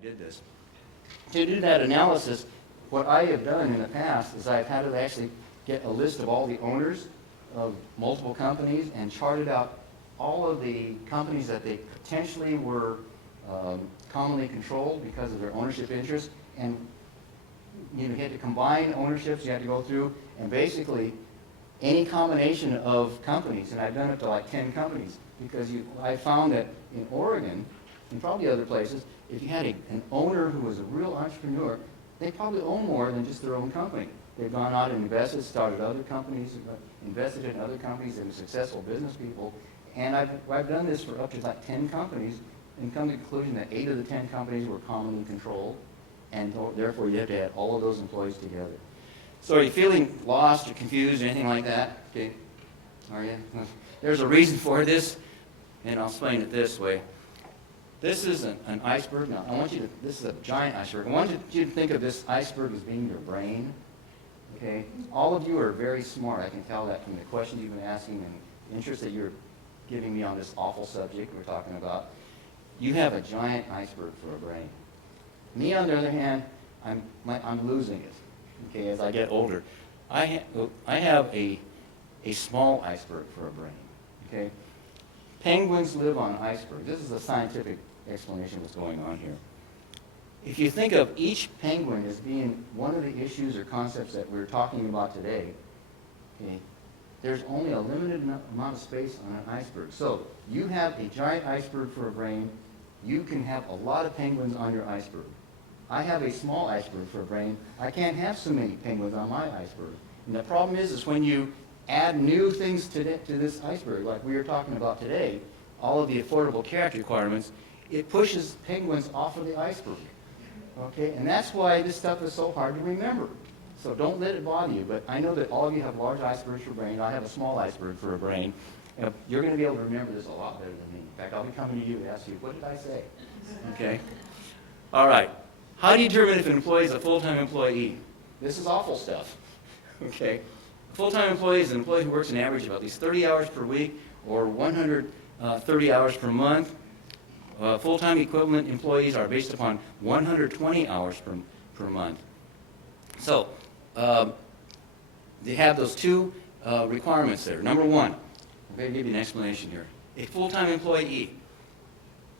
I did this. To do that analysis, what I have done in the past is I've had to actually get a list of all the owners of multiple companies and charted out all of the companies that they potentially were commonly controlled because of their ownership interest. And you had to combine ownerships, you had to go through, and basically any combination of companies, and I've done it to like 10 companies, because I found that in Oregon, and probably other places, if you had an owner who was a real entrepreneur, they probably own more than just their own company. They've gone out and invested, started other companies, invested in other companies, and successful business people. And I've done this for up to like 10 companies and come to the conclusion that 8 of the 10 companies were commonly controlled, and therefore you have to add all of those employees together. So are you feeling lost or confused or anything like that? Okay. Are you? There's a reason for this, and I'll explain it this way. This is an iceberg. Now, this is a giant iceberg. I want you to think of this iceberg as being your brain. Okay? All of you are very smart. I can tell that from the questions you've been asking and the interest that you're giving me on this awful subject we're talking about. You have a giant iceberg for a brain. Me, on the other hand, I'm losing it, okay, as I get older. I have a small iceberg for a brain, okay? Penguins live on icebergs. This is a scientific explanation of what's going on here. If you think of each penguin as being one of the issues or concepts that we're talking about today, okay, there's only a limited amount of space on an iceberg. So you have a giant iceberg for a brain. You can have a lot of penguins on your iceberg. I have a small iceberg for a brain. I can't have so many penguins on my iceberg. And the problem is when you add new things to this iceberg, like we were talking about today, all of the Affordable Care Act requirements, it pushes penguins off of the iceberg. Okay, and that's why this stuff is so hard to remember. So don't let it bother you. But I know that all of you have large icebergs for a brain. I have a small iceberg for a brain. And you're going to be able to remember this a lot better than me. In fact, I'll be coming to you and ask you, what did I say? Okay? All right. How do you determine if an employee is a full-time employee? This is awful stuff. Okay? A full-time employee is an employee who works an average of at least 30 hours per week or 130 hours per month. Full-time equivalent employees are based upon 120 hours per month. So they have those two requirements there. Number one, I'm going to give you an explanation here. A full-time employee.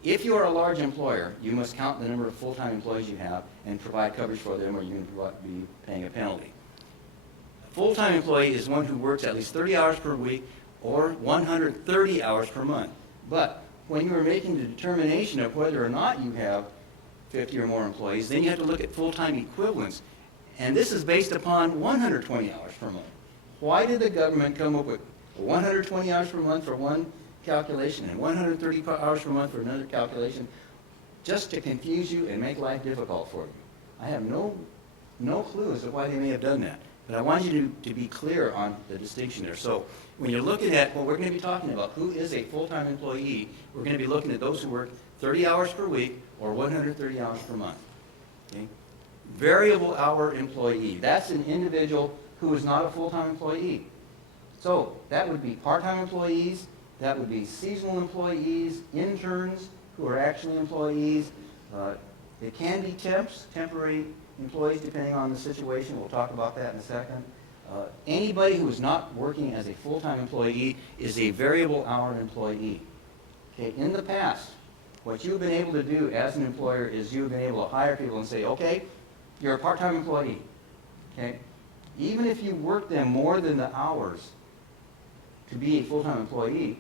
If you are a large employer, you must count the number of full-time employees you have and provide coverage for them, or you're going to be paying a penalty. A full-time employee is one who works at least 30 hours per week or 130 hours per month. But when you are making the determination of whether or not you have 50 or more employees, then you have to look at full-time equivalents. And this is based upon 120 hours per month. Why did the government come up with 120 hours per month for one calculation and 130 hours per month for another calculation? Just to confuse you and make life difficult for you. I have no clue as to why they may have done that. But I want you to be clear on the distinction there. So when you're looking at what we're going to be talking about, who is a full-time employee, we're going to be looking at those who work 30 hours per week or 130 hours per month. Okay? Variable hour employee. That's an individual who is not a full-time employee. So that would be part-time employees, that would be seasonal employees, interns who are actually employees. It can be temps, temporary employees, depending on the situation. We'll talk about that in a second. Anybody who is not working as a full-time employee is a variable hour employee. Okay, in the past, what you've been able to do as an employer is you've been able to hire people and say, okay, you're a part-time employee. Okay? Even if you work them more than the hours to be a full-time employee,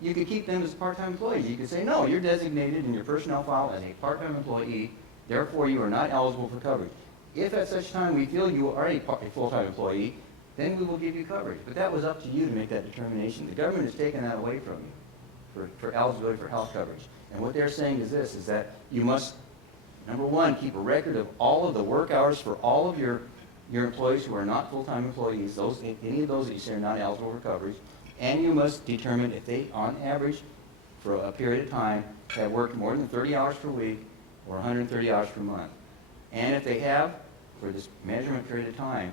you could keep them as part-time employees. You could say, no, you're designated in your personnel file as a part-time employee, therefore you are not eligible for coverage. If at such time we feel you are a full-time employee, then we will give you coverage. But that was up to you to make that determination. The government has taken that away from you for eligibility for health coverage. And what they're saying is this, is that you must, number one, keep a record of all of the work hours for all of your employees who are not full-time employees, any of those that you say are not eligible for coverage, and you must determine if they, on average, for a period of time, have worked more than 30 hours per week or 130 hours per month. And if they have, for this measurement period of time,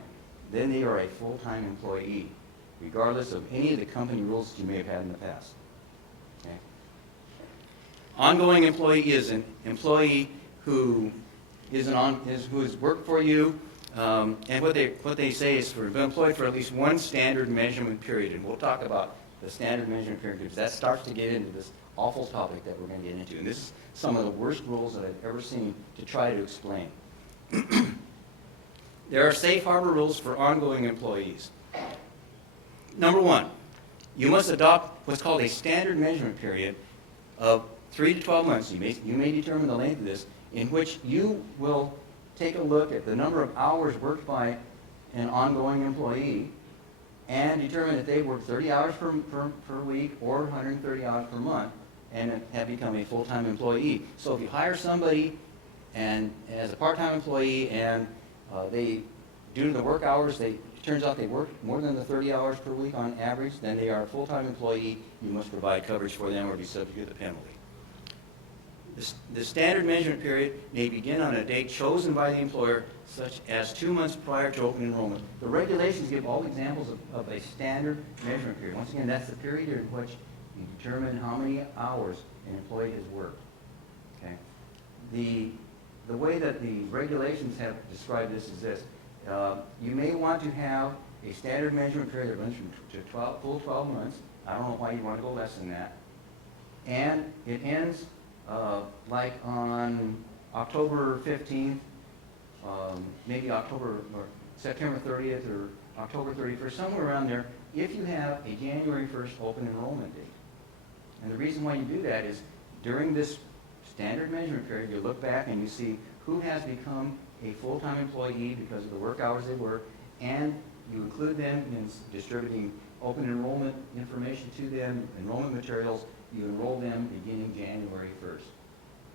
then they are a full-time employee, regardless of any of the company rules that you may have had in the past. Okay? Ongoing employee is an employee who who has worked for you, and what they say is for employed for at least one standard measurement period. And we'll talk about the standard measurement period because that starts to get into this awful topic that we're going to get into. And this is some of the worst rules that I've ever seen to try to explain. There are safe harbor rules for ongoing employees. Number one, you must adopt what's called a standard measurement period of 3 to 12 months. You may determine the length of this, in which you will take a look at the number of hours worked by an ongoing employee and determine if they work 30 hours per week or 130 hours per month and have become a full-time employee. So if you hire somebody and as a part-time employee and they, due to the work hours, it turns out they work more than the 30 hours per week on average, then they are a full-time employee. You must provide coverage for them or be subject to the penalty. The standard measurement period may begin on a date chosen by the employer, such as 2 months prior to open enrollment. The regulations give all examples of a standard measurement period. Once again, that's the period in which you determine how many hours an employee has worked. Okay? The way that the regulations have described this is this. You may want to have a standard measurement period that runs to full 12 months. I don't know why you want to go less than that. And it ends like on October 15th, maybe October or September 30th or October 31st, somewhere around there, if you have a January 1st open enrollment date. And the reason why you do that is during this standard measurement period, you look back and you see who has become a full-time employee because of the work hours they work, and you include them in distributing open enrollment information to them, enrollment materials. You enroll them beginning January 1st.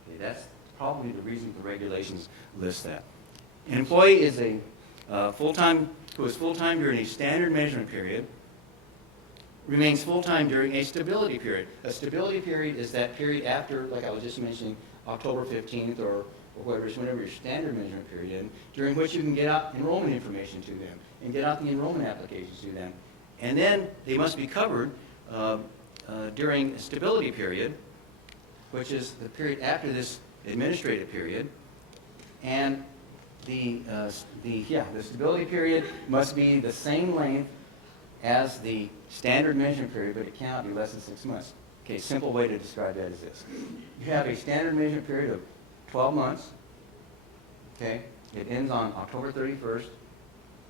Okay, that's probably the reason the regulations list that. An employee is a who is full-time during a standard measurement period, remains full-time during a stability period. A stability period is that period after, like I was just mentioning, October 15th or whenever your standard measurement period is, during which you can get out enrollment information to them and get out the enrollment applications to them. And then they must be covered during a stability period, which is the period after this administrative period. And the stability period must be the same length as the standard measurement period, but it cannot be less than 6 months. Okay, simple way to describe that is this. You have a standard measurement period of 12 months. Okay, it ends on October 31st.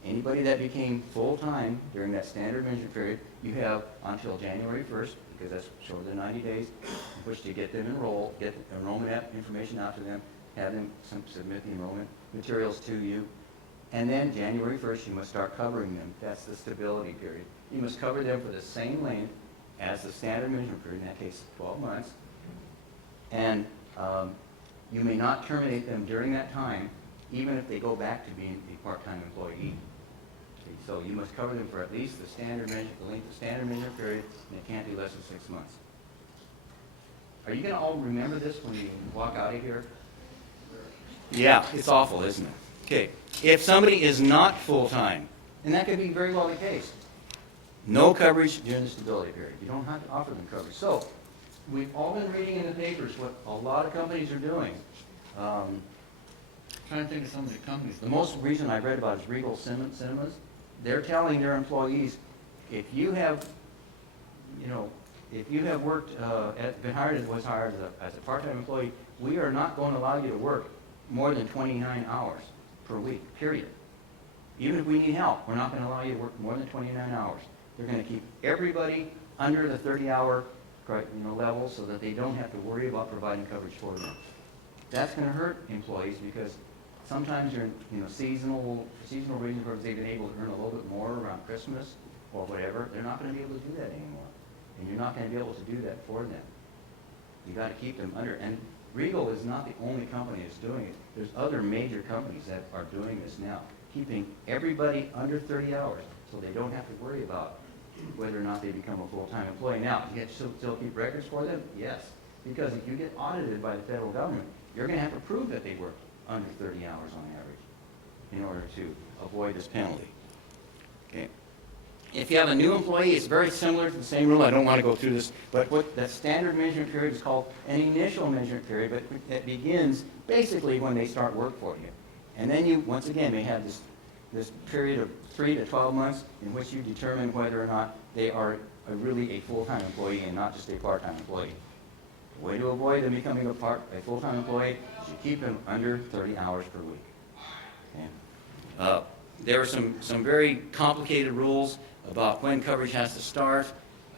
Anybody that became full-time during that standard measurement period, you have until January 1st, because that's short of the 90 days, in which to get them enrolled, get enrollment information out to them, have them submit the enrollment materials to you. And then January 1st, you must start covering them. That's the stability period. You must cover them for the same length as the standard measurement period, in that case, 12 months. And you may not terminate them during that time, even if they go back to being a part-time employee. Okay, so you must cover them for at least the length of standard measurement period, and it can't be less than 6 months. Are you going to all remember this when you walk out of here? Yeah, it's awful, isn't it? Okay, if somebody is not full-time, and that could be very well the case, no coverage during the stability period. You don't have to offer them coverage. So we've all been reading in the papers what a lot of companies are doing. Trying to think of some of the companies. The most recent I read about is Regal Cinemas. They're telling their employees, if you have worked, been hired as a part-time employee, we are not going to allow you to work more than 29 hours per week, period. Even if we need help, we're not going to allow you to work more than 29 hours. They're going to keep everybody under the 30-hour level so that they don't have to worry about providing coverage for them. That's going to hurt employees because sometimes you're seasonal reasons where they've been able to earn a little bit more around Christmas or whatever. They're not going to be able to do that anymore. And you're not going to be able to do that for them. You got to keep them under. And Regal is not the only company that's doing it. There's other major companies that are doing this now, keeping everybody under 30 hours so they don't have to worry about whether or not they become a full-time employee. Now, you have to still keep records for them? Yes. Because if you get audited by the federal government, you're going to have to prove that they worked under 30 hours on average in order to avoid this penalty. Okay. If you have a new employee, it's very similar to the same rule. I don't want to go through this, but what the standard measurement period is called an initial measurement period, but it begins basically when they start work for you. And then you, once again, may have this period of 3 to 12 months in which you determine whether or not they are really a full-time employee and not just a part-time employee. The way to avoid them becoming a full-time employee is you keep them under 30 hours per week. Okay? There are some very complicated rules about when coverage has to start.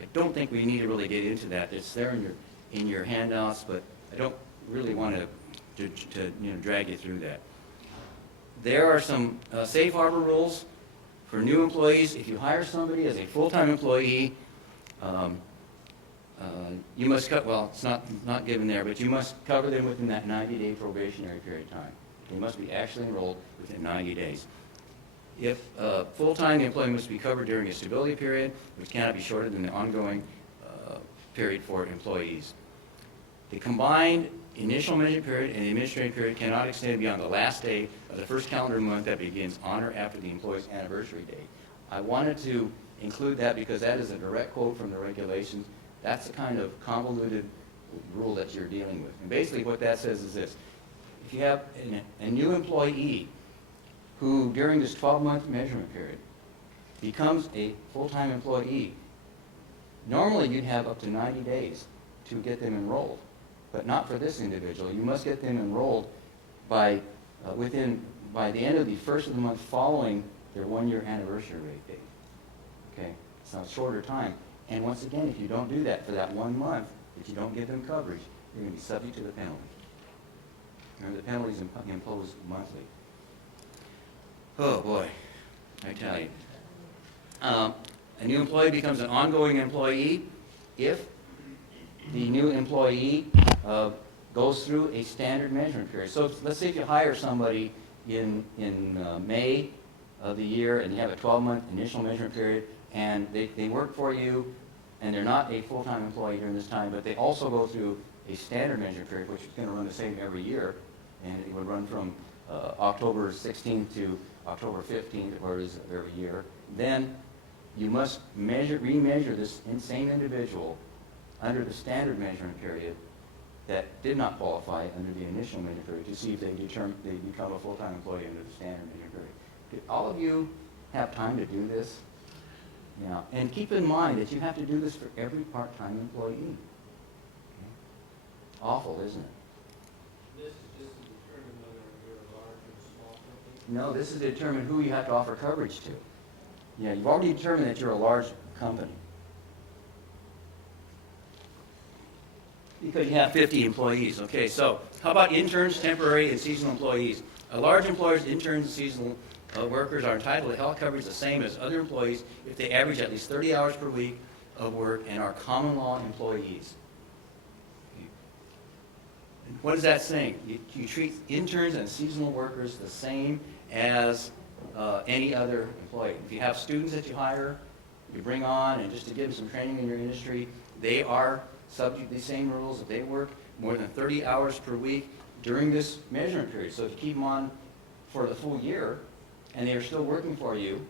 I don't think we need to really get into that. It's there in your handouts, but I don't really want to drag you through that. There are some safe harbor rules for new employees. If you hire somebody as a full-time employee, you must it's not given there, but you must cover them within that 90-day probationary period of time. They must be actually enrolled within 90 days. If full-time, the employee must be covered during a stability period, which cannot be shorter than the ongoing period for employees. The combined initial measurement period and the administrative period cannot extend beyond the last day of the first calendar month that begins on or after the employee's anniversary date. I wanted to include that because that is a direct quote from the regulations. That's the kind of convoluted rule that you're dealing with. And basically what that says is this. If you have a new employee who, during this 12-month measurement period, becomes a full-time employee, normally you'd have up to 90 days to get them enrolled, but not for this individual. You must get them enrolled by the end of the first of the month following their one-year anniversary date. Okay, it's a shorter time. And once again, if you don't do that for that 1 month, if you don't give them coverage, you're going to be subject to the penalty. Remember, the penalty is imposed monthly. Oh boy, I tell you. A new employee becomes an ongoing employee if the new employee goes through a standard measurement period. So let's say if you hire somebody in May of the year and you have a 12-month initial measurement period and they work for you and they're not a full-time employee during this time, but they also go through a standard measurement period, which is going to run the same every year, and it would run from October 16th to October 15th, or is every year, then you must remeasure this same individual under the standard measurement period that did not qualify under the initial measurement period to see if they become a full-time employee under the standard measurement period. Do all of you have time to do this? Yeah. And keep in mind that you have to do this for every part-time employee. Okay. Awful, isn't it? This is just to determine whether you're a large or small company? No, this is to determine who you have to offer coverage to. Yeah, you've already determined that you're a large company. Because you have 50 employees. Okay, so how about interns, temporary, and seasonal employees? A large employer's interns and seasonal workers are entitled to health coverage the same as other employees if they average at least 30 hours per week of work and are common law employees. What is that saying? You treat interns and seasonal workers the same as any other employee. If you have students that you hire, you bring on, and just to give them some training in your industry, they are subject to the same rules if they work more than 30 hours per week during this measurement period. So if you keep them on for the full year, and they are still working for you,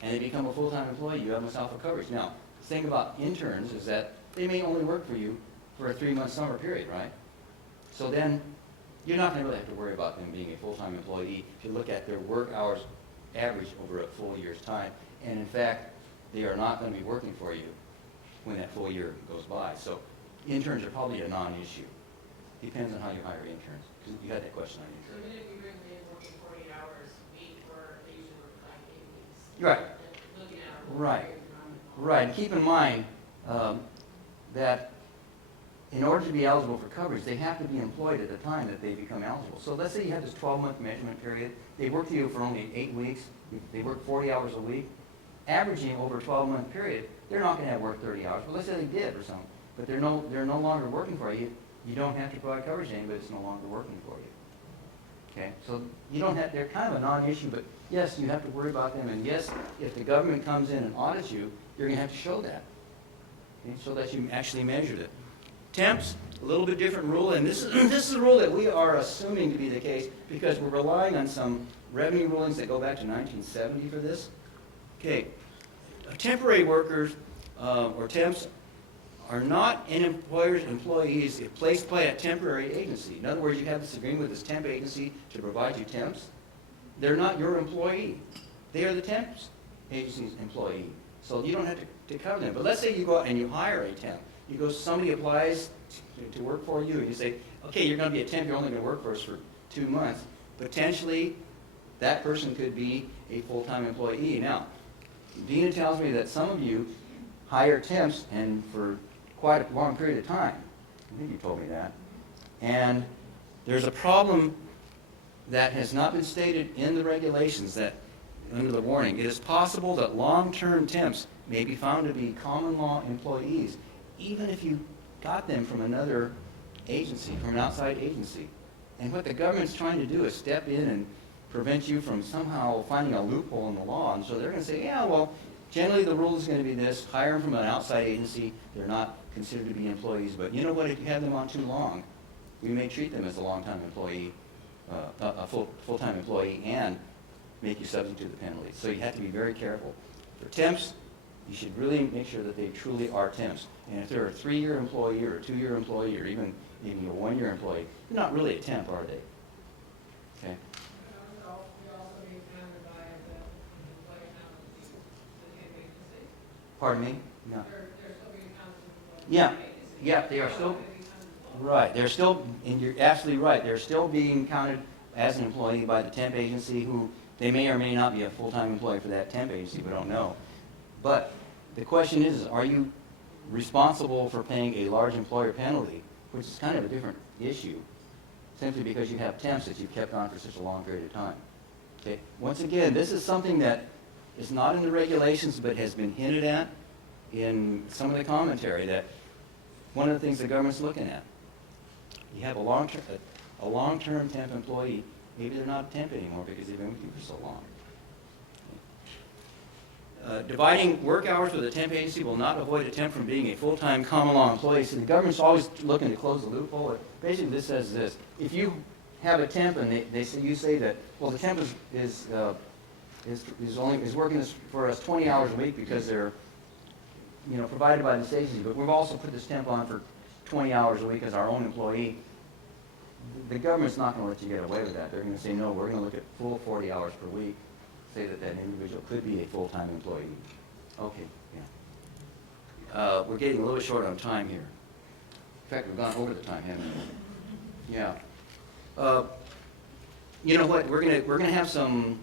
and they become a full-time employee, you have them alpha coverage. Now, the thing about interns is that they may only work for you for a 3-month summer period, right? So then, you're not going to really have to worry about them being a full-time employee if you look at their work hours average over a full year's time. And in fact, they are not going to be working for you when that full year goes by. So interns are probably a non-issue. Depends on how you hire interns. You had that question on interns. So even if you bring them in working 40 hours a week, or they usually work 5 day weeks. Right. Looking at a Right. period of time. Right. And keep in mind that in order to be eligible for coverage, they have to be employed at the time that they become eligible. So let's say you have this 12-month measurement period. They work for you for only 8 weeks. They work 40 hours a week. Averaging over a 12-month period, they're not going to have work 30 hours. But let's say they did or something. But they're no longer working for you. You don't have to provide coverage to anybody that's no longer working for you. Okay? So you don't have, they're kind of a non-issue, but yes, you have to worry about them. And yes, if the government comes in and audits you, you're going to have to show that. Okay? So that you actually measured it. Temps, a little bit different rule, and this is a rule that we are assuming to be the case because we're relying on some revenue rulings that go back to 1970 for this. Okay, temporary workers or temps are not an employer's employees placed by a temporary agency. In other words, you have this agreement with this temp agency to provide you temps. They're not your employee. They are the temps agency's employee. So you don't have to cover them. But let's say you go out and you hire a temp. You go, somebody applies to work for you, and you say, okay, you're going to be a temp, you're only going to work for us for 2 months. Potentially, that person could be a full-time employee. Now, Dina tells me that some of you hire temps and for quite a long period of time. I think you told me that. And there's a problem that has not been stated in the regulations that under the warning. It is possible that long-term temps may be found to be common law employees, even if you got them from another agency, from an outside agency. And what the government's trying to do is step in and prevent you from somehow finding a loophole in the law. And so they're going to say, yeah, well, generally the rule is going to be this: hire them from an outside agency. They're not considered to be employees. But you know what? If you have them on too long, we may treat them as a long-time employee, a full-time employee, and make you subject to the penalties. So you have to be very careful. For temps, you should really make sure that they truly are temps. And if they're a 3-year employee or a 2-year employee or even a 1-year employee, they're not really a temp, are they? Okay. We also be counted by the employee accountants, the temp agency. Pardon me? No. They're still being counted as employees. Yeah, yeah, they are still, right, they're still, and you're absolutely right, they're still being counted as an employee by the temp agency, who they may or may not be a full-time employee for that temp agency, we don't know. But the question is, are you responsible for paying a large employer penalty, which is kind of a different issue, simply because you have temps that you've kept on for such a long period of time. Okay. Once again, this is something that is not in the regulations, but has been hinted at in some of the commentary, that one of the things the government's looking at. You have a long-term temp employee, maybe they're not a temp anymore because they've been with you for so long. Dividing work hours with a temp agency will not avoid a temp from being a full-time common law employee. So the government's always looking to close the loophole. Basically, this says this: if you have a temp and you say that, well, the temp is working for us 20 hours a week because they're provided by this agency, but we've also put this temp on for 20 hours a week as our own employee. The government's not going to let you get away with that. They're going to say, no, we're going to look at full 40 hours per week, say that that individual could be a full-time employee. Okay, yeah. We're getting a little short on time here. In fact, we've gone over the time, haven't we? Yeah. You know what? We're gonna have some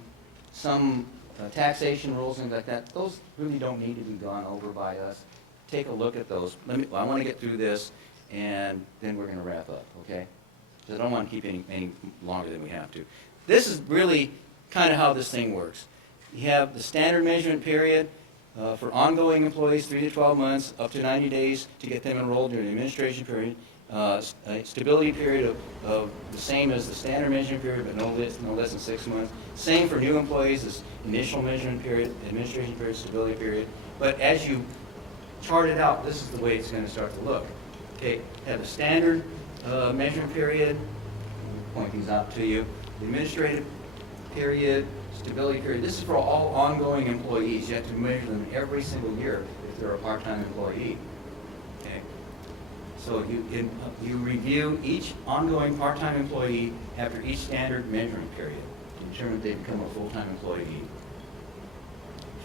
taxation rules and like that. Those really don't need to be gone over by us. Take a look at those. I want to get through this, and then we're going to wrap up. Okay? So I don't want to keep any longer than we have to. This is really kind of how this thing works. You have the standard measurement period for ongoing employees, 3 to 12 months, up to 90 days to get them enrolled during the administration period. A stability period of the same as the standard measurement period, but no less than 6 months. Same for new employees, this initial measurement period, administration period, stability period. But as you chart it out, this is the way it's going to start to look. Okay, have a standard measurement period. I'll point these out to you. The administrative period, stability period. This is for all ongoing employees. You have to measure them every single year if they're a part-time employee. Okay. So you review each ongoing part-time employee after each standard measurement period to determine if they become a full-time employee.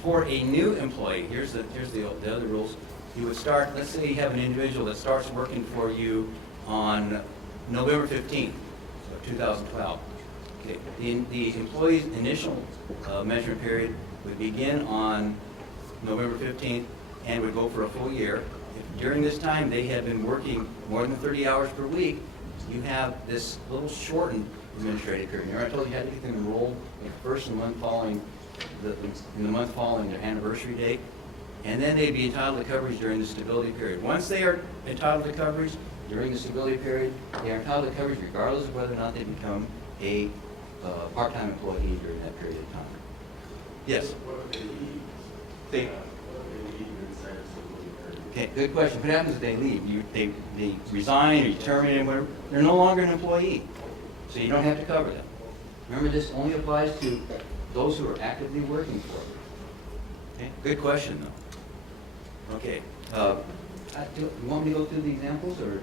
For a new employee, here's the other rules. You would start, let's say you have an individual that starts working for you on November 15th of 2012. Okay. The employee's initial measurement period would begin on November 15th and would go for a full year. If during this time they have been working more than 30 hours per week, you have this little shortened administrative period. Remember I told you had to get them enrolled in the first month following in the month following their anniversary date, and then they'd be entitled to coverage during the stability period. Once they are entitled to coverage during the stability period, they are entitled to coverage regardless of whether or not they become a part-time employee during that period of time. Yes? What if they leave? They, What if they leave inside of stability period? okay, good question. What happens if they leave? They resign or you terminate them, whatever. They're no longer an employee, so you don't have to cover them. Remember, this only applies to those who are actively working for you. Okay, good question, though. Okay, do you want me to go through the examples, or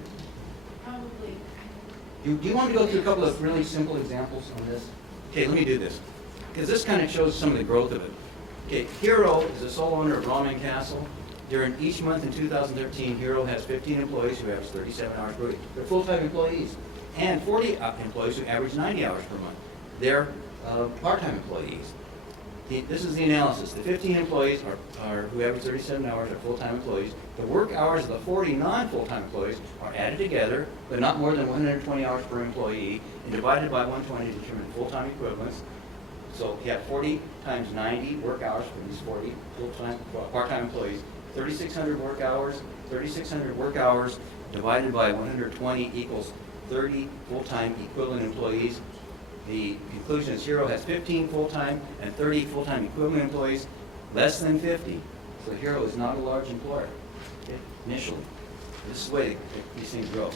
Probably. do you want me to go through a couple of really simple examples on this? Okay, let me do this, because this kind of shows some of the growth of it. Okay, Hero is the sole owner of Ramen Castle. During each month in 2013, Hero has 15 employees who average 37 hours per week. They're full-time employees, and 40 employees who average 90 hours per month. They're part-time employees. This is the analysis. The 15 employees who average 37 hours are full-time employees. The work hours of the 40 non-full-time employees are added together, but not more than 120 hours per employee, and divided by 120 to determine full-time equivalents. So you have 40 times 90 work hours for these 40 full-time, part-time employees. 3,600 work hours. 3,600 work hours divided by 120 equals 30 full-time equivalent employees. The conclusion is Hero has 15 full-time and 30 full-time equivalent employees, less than 50. So Hero is not a large employer, okay, initially. This is the way these things grow.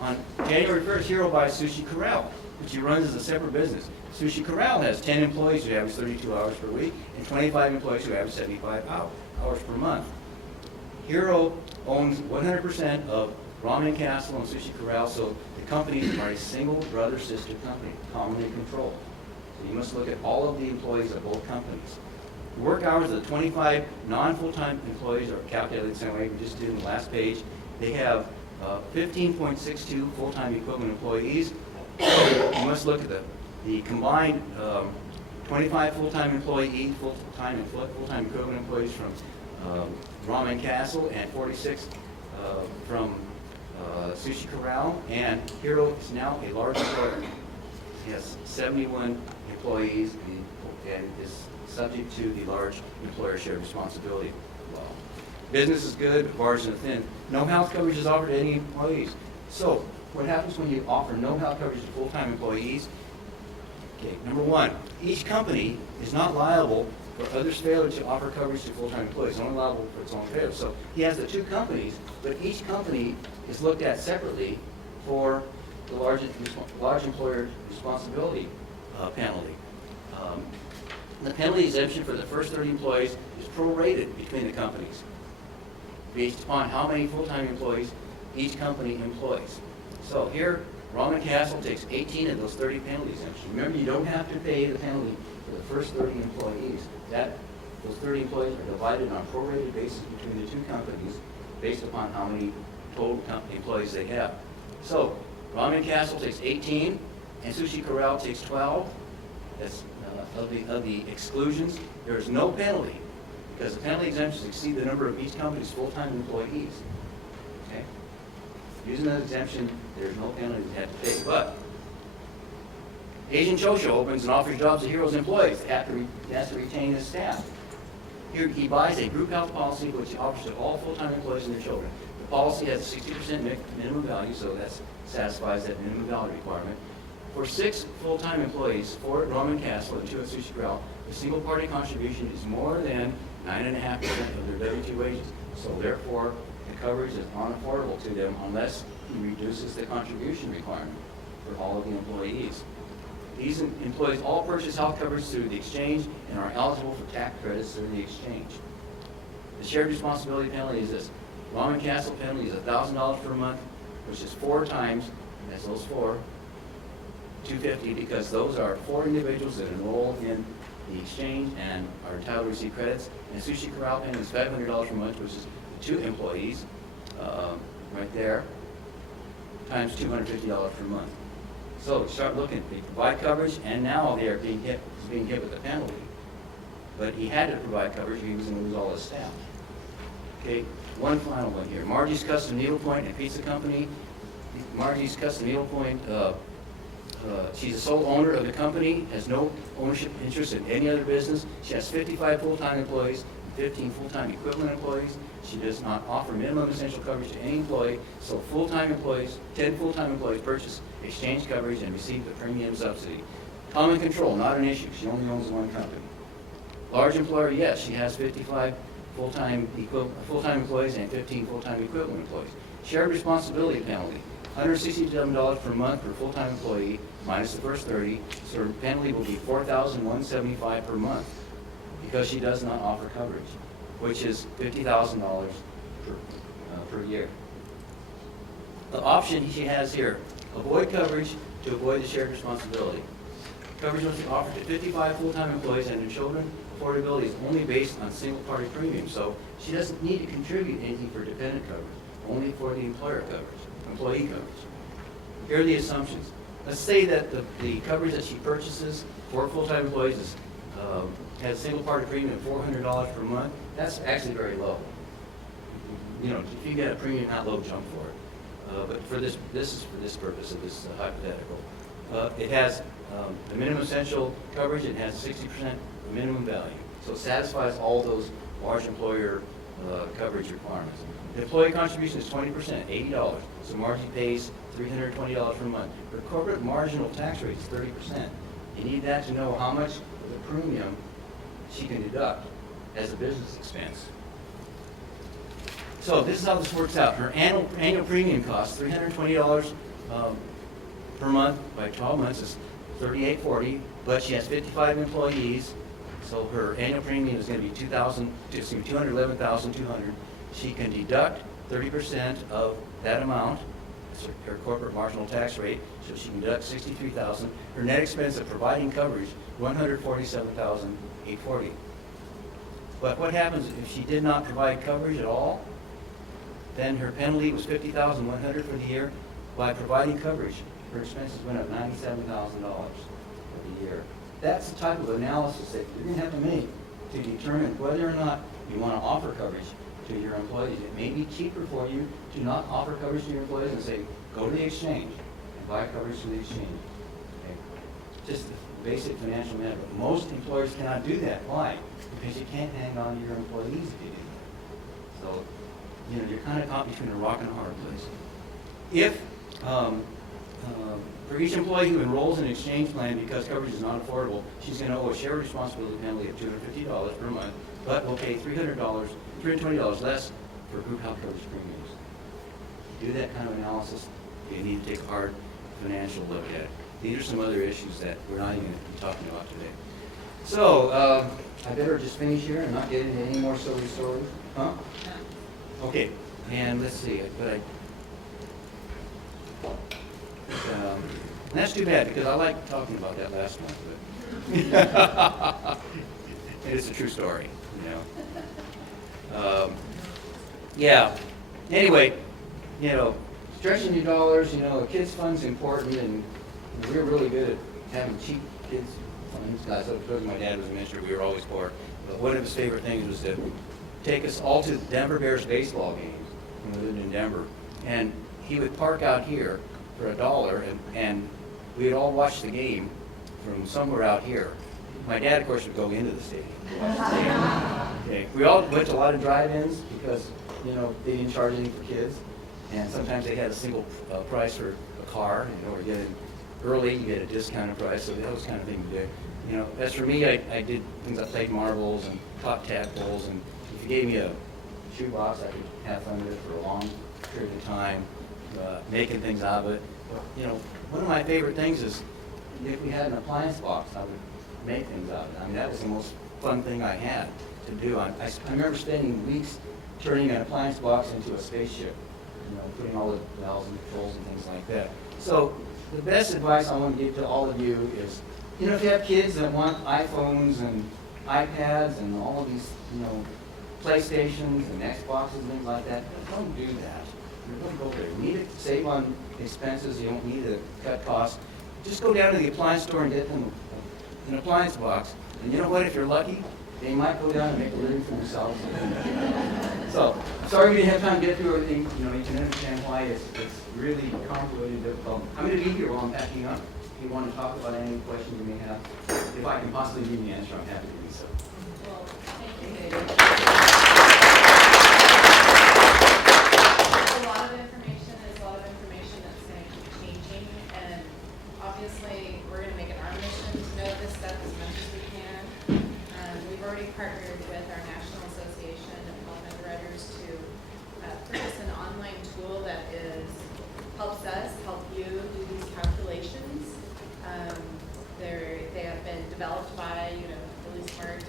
On January 1st, Hero buys Sushi Corral, which he runs as a separate business. Sushi Corral has 10 employees who average 32 hours per week and 25 employees who average 75 hours per month. Hero owns 100% of Ramen Castle and Sushi Corral, so the companies are a single brother-sister company, commonly controlled. So you must look at all of the employees of both companies. The work hours of the 25 non-full-time employees are calculated the same way we just did in the last page. They have 15.62 full-time equivalent employees. So you must look at the combined 25 full-time employees, full-time and full-time equivalent employees from Ramen Castle and 46 from Sushi Corral, and Hero is now a large employer. He has 71 employees and is subject to the large employer shared responsibility law. Business is good, but margin is thin. No health coverage is offered to any employees. So what happens when you offer no health coverage to full-time employees? Okay, number one, each company is not liable for others' failure to offer coverage to full-time employees. It's only liable for its own failure. So he has the two companies, but each company is looked at separately for the large employer responsibility penalty. The penalty exemption for the first 30 employees is prorated between the companies based upon how many full-time employees each company employs. So here, Ramen Castle takes 18 of those 30 penalty exemptions. Remember, you don't have to pay the penalty for the first 30 employees. Those 30 employees are divided on a prorated basis between the two companies based upon how many total company employees they have. So Ramen Castle takes 18 and Sushi Corral takes 12. That's of the exclusions. There is no penalty because the penalty exemptions exceed the number of each company's full-time employees. Okay? Using that exemption, there's no penalty they have to pay. But Asian Chosho opens and offers jobs to Hero's employees. He has to retain his staff. Here, he buys a group health policy which he offers to all full-time employees and their children. The policy has a 60% minimum value, so that satisfies that minimum value requirement. For 6 full-time employees, 4 at Ramen Castle and 2 at Sushi Corral, the single-party contribution is more than 9.5% of their W-2 wages. So therefore, the coverage is unaffordable to them unless he reduces the contribution requirement for all of the employees. These employees all purchase health coverage through the exchange and are eligible for tax credits through the exchange. The shared responsibility penalty is this. Ramen Castle penalty is $1,000 per month, which is 4 times, that's those 4, $250, because those are 4 individuals that enroll in the exchange and are entitled to receive credits. And Sushi Corral penalty is $500 per month, which is 2 employees, right there, times $250 per month. So start looking, they provide coverage, and now they are being hit with the penalty. But he had to provide coverage, or he was going to lose all his staff. Okay, one final one here. Margie's Custom Needlepoint and Pizza Company. Margie's Custom Needlepoint, she's the sole owner of the company, has no ownership interest in any other business. She has 55 full-time employees and 15 full-time equivalent employees. She does not offer minimum essential coverage to any employee, so full-time employees, 10 full-time employees purchase exchange coverage and receive the premium subsidy. Common control, not an issue. She only owns one company. Large employer, yes, she has 55 full-time employees and 15 full-time equivalent employees. Shared responsibility penalty, $167 per month per full-time employee minus the first 30, so her penalty will be $4,175 per month. because she does not offer coverage, which is $50,000 per year. The option she has here, avoid coverage to avoid the shared responsibility. Coverage must be offered to 55 full-time employees and in children. Affordability is only based on single-party premium, so she doesn't need to contribute anything for dependent coverage, only for the employer coverage, employee coverage. Here are the assumptions. Let's say that the coverage that she purchases for full-time employees is, has a single-party premium of $400 per month. That's actually very low. You know, if you get a premium, not low, jump for it. But for this is for this purpose of this hypothetical. It has the minimum essential coverage. It has 60% minimum value. So it satisfies all those large employer coverage requirements. The employee contribution is 20%, $80. So Margie pays $320 per month. Her corporate marginal tax rate is 30%. You need that to know how much of the premium she can deduct as a business expense. So this is how this works out. Her annual premium cost, $320 per month by 12 months is $38.40, but she has 55 employees, so her annual premium is going to be $211,200. She can deduct 30% of that amount. That's her corporate marginal tax rate, so she can deduct $63,000. Her net expense of providing coverage, $147,840. But what happens if she did not provide coverage at all? Then her penalty was $50,100 for the year. By providing coverage, her expenses went up $97,000 for the year. That's the type of analysis that you're going to have to make to determine whether or not you want to offer coverage to your employees. It may be cheaper for you to not offer coverage to your employees and say, go to the exchange and buy coverage through the exchange. Okay? Just the basic financial matter. But most employers cannot do that. Why? Because you can't hang on to your employees if you do that. So, you know, you're kind of caught between a rock and a hard place. If, for each employee who enrolls in an exchange plan because coverage is not affordable, she's going to owe a shared responsibility penalty of $250 per month, but will pay $320 less for group health coverage premiums. To do that kind of analysis, you need to take a hard financial look at it. These are some other issues that we're not even going to be talking about today. So, I better just finish here and not get into any more silly stories. Huh? Okay, and let's see, and that's too bad because I like talking about that last one. But it's a true story, you know. Yeah. Anyway, you know, stretching your dollars. You know, a kids' fund's important, and we're really good at having cheap kids' funds. Guys, because my dad was a minister, we were always poor. But one of his favorite things was to take us all to the Denver Bears baseball games when we lived in Denver, and he would park out here for $1, and we would all watch the game from somewhere out here. My dad, of course, would go into the stadium to watch the game. Okay. We all went to a lot of drive-ins because, you know, they didn't charge anything for kids, and sometimes they had a single price for a car. You know, or you get it early, you get a discounted price. So that was kind of thing to do. You know, as for me, I did things like played marbles and caught tadpoles, and if you gave me a shoebox, I could have fun with it for a long period of time, making things out of it. But, you know, one of my favorite things is if we had an appliance box, I would make things out of it. I mean, that was the most fun thing I had to do. I remember spending weeks turning an appliance box into a spaceship, you know, putting all the bells and controls and things like that. So the best advice I want to give to all of you is, you know, if you have kids that want iPhones and iPads and all of these, you know, PlayStations and Xboxes and things like that, don't do that. You're going to go there. You need to save on expenses. You don't need to cut costs. Just go down to the appliance store and get them an appliance box. And you know what? If you're lucky, they might go down and make a living for themselves. So, sorry we didn't have time to get through everything. You know, you can understand why it's really complicated, difficult. I'm going to be here while I'm packing up. If you want to talk about any questions you may have, if I can possibly give you an answer, I'm happy to do so. Well, thank you, David. It's a lot of information. It's a lot of information that's going to keep changing. And obviously, we're going to make it our mission to know this stuff as much as we can. We've already partnered with our National Association of Health Underwriters to purchase an online tool that helps us help you do these calculations. They have been developed by, you know, really smart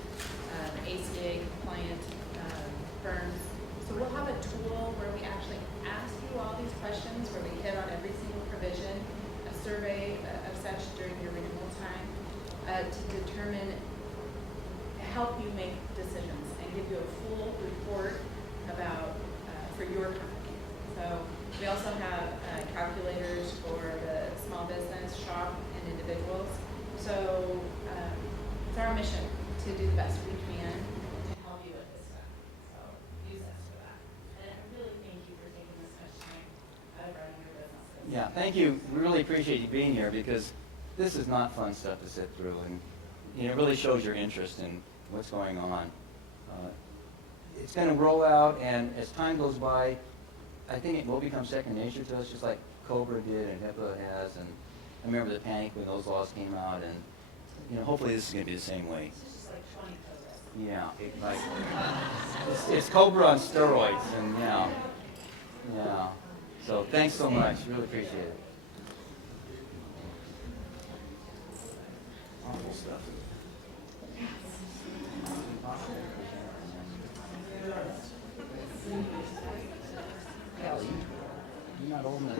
ACA compliant firms. So we'll have a tool where we actually ask you all these questions, where we hit on every single provision, a survey of such during your renewal time, to determine, help you make decisions and give you a full report about, for your company. So we also have calculators for the small business, shop, and individuals. So it's our mission to do the best we can to help you with this stuff. So use us for that. And I really thank you for taking this much time out of running your businesses. Yeah, thank you. We really appreciate you being here because this is not fun stuff to sit through, and it really shows your interest in what's going on. It's going to roll out, and as time goes by, I think it will become second nature to us, just like COBRA did and HIPAA has. And I remember the panic when those laws came out, and hopefully this is going to be the same way. This is just like 20 COBRAs. Yeah, it's COBRA on steroids, and yeah. So thanks so much. Really appreciate it. Awful stuff. Kelly, you're not old enough.